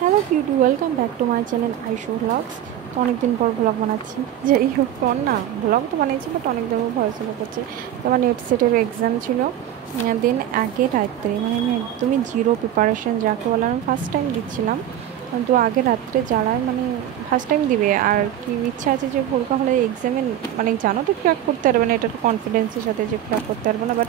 Hello cutie, welcome back to my channel Aisho vlogs. তো অনেকদিন পর ব্লগ বানাচ্ছি, যাই হোক কোন না ব্লগ তো বানিয়েছি, বাট অনেকদিন পর ভয়েস ওভার করছি। তো আমার নেট সেটের এক্সাম ছিল দিন আগের রাত্রে, মানে আমি একদমই জিরো প্রিপারেশন যাকে বলে। আমি ফার্স্ট টাইম দিচ্ছিলাম, তো আগে রাত্রে যারাই মানে ফার্স্ট টাইম দিবে আর কি ইচ্ছা আছে যে ভুলকা হলে এক্সামে মানে জানো তো ক্র্যাক করতে পারবে না, এটা তো কনফিডেন্সের সাথে যে ক্র্যাক করতে পারবে না। বাট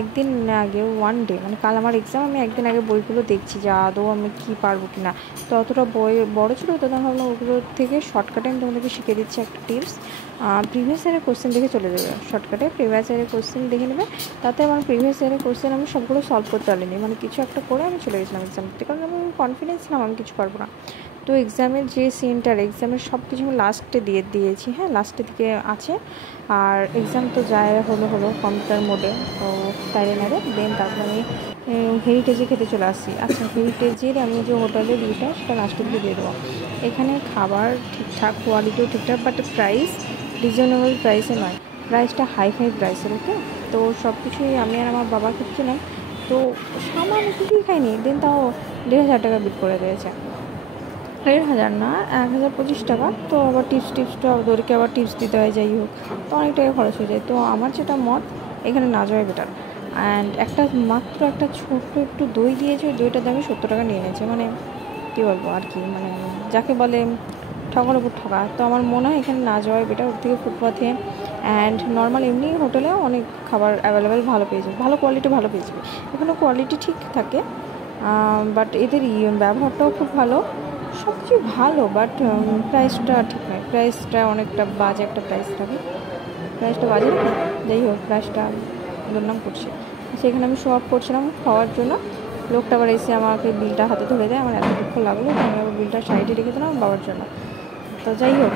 একদিন আগে ওয়ান ডে মানে কাল আমার এক্সাম, আমি একদিন আগে বইগুলো দেখছি যে আদৌ আমি কী পারবো কি না। তো অতটা বই বড়ো ছিল তো তখন ভাবলাম ওগুলোর থেকে শর্টকাটে আমি তোমাদেরকে শিখিয়ে দিচ্ছি একটা টিপস। প্রিভিয়াস ইয়ারের কোশ্চেন দেখে চলে যাবে, শর্টকাটে প্রিভিয়াস ইয়ারের কোশ্চেন দেখে নেবে। তাতে আমার প্রিভিয়াস ইয়ারের কোশ্চেন আমি সবগুলো সলভ করতে পারিনি, মানে কিছু একটা করে আমি চলে গেছিলাম এক্সাম দিতে, কারণ আমি কনফিডেন্স ছিলাম আমি কিছু পারবো না। তো এক্সামের যে সেন্টার, এক্সামের সব কিছু আমি লাস্টে দিয়েছি, হ্যাঁ লাস্টের দিকে আছে। আর এক্সাম তো যায় হলো কম্পিউটার মোডে, তো তাইলেনারে দেন তারপর আমি হেরিটেজে খেতে চলে আসছি। আচ্ছা, হেরিটেজের আমি যে হোটেলে দিয়েটা সেটা লাস্টের দিকে দিয়ে দেবো। এখানে খাবার ঠিকঠাক, কোয়ালিটিও ঠিকঠাক, বাট প্রাইস রিজনেবল প্রাইসে নয়, প্রাইসটা হাই প্রাইসের। ওকে, তো সব কিছুই আমি আর আমার বাবা খেয়েছিলাম। তো সামান্য কিছুই খাইনি, দেন তাও 1,500 টাকা বিল করে দিয়েছে। 1,500 না, 1,025 টাকা। তো আবার টিপসটা ওদেরকে আবার টিপস দিতে হয়, যাই হোক তো অনেক টাকা খরচ হয়ে যায়। তো আমার যেটা মত, এখানে না যাওয়াই বেটার। অ্যান্ড মাত্র একটা ছোট্ট একটু দই দিয়েছে, ওই দইটার দামে 70 টাকা নিয়ে নিয়েছে। মানে কী বলবো আর কি, মানে যাকে বলে ঠকার উপর ঠকা। তো আমার মনে হয় এখানে না যাওয়াই বেটার। ওর থেকে ফুটপাথে অ্যান্ড নর্মাল এমনি হোটেলেও অনেক খাবার অ্যাভেলেবেল ভালো পেয়ে যাবে, ভালো কোয়ালিটি ভালো পেয়ে যাবে। এখানে কোয়ালিটি ঠিক থাকে, বাট এদের ব্যবহারটাও খুব ভালো, সব কিছু ভালো। বাট প্রাইসটা ঠিক নয়, প্রাইসটা অনেকটা বাজে একটা প্রাইস থাকে, প্রাইসটা বাজে না। যাই হোক, প্রাইসটা দুর্নাম করছে। সেখানে আমি শো আপ করছিলাম খাওয়ার জন্য, লোকটা আবার এসে আমাকে বিলটা হাতে ধরে দেয়। আমার এত দুঃখ লাগলো, আমি আবার বিলটা সাইডে রেখে দিলাম আমার বাবার জন্য। তো যাই হোক,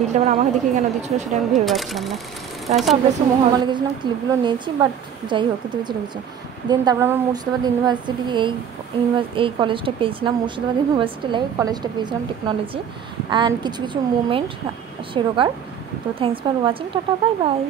বিলটা আবার আমাকে দেখে কেন দিচ্ছিলো সেটা আমি ভেবে পাচ্ছিলাম না। তারপরে একটু মহামালে গেছিলাম, ক্লিপগুলো নিয়েছি, বাট যাই হোক খেতে পেয়েছিল কিছু। দেন তারপর আমরা মুর্শিদাবাদ ইউনিভার্সিটি এই কলেজটা পেয়েছিলাম, মুর্শিদাবাদ ইউনিভার্সিটি লাইক কলেজটা পেয়েছিলাম টেকনোলজি অ্যান্ড কিছু মুভমেন্ট সেরকার। তো thanks for watching, tata bye bye.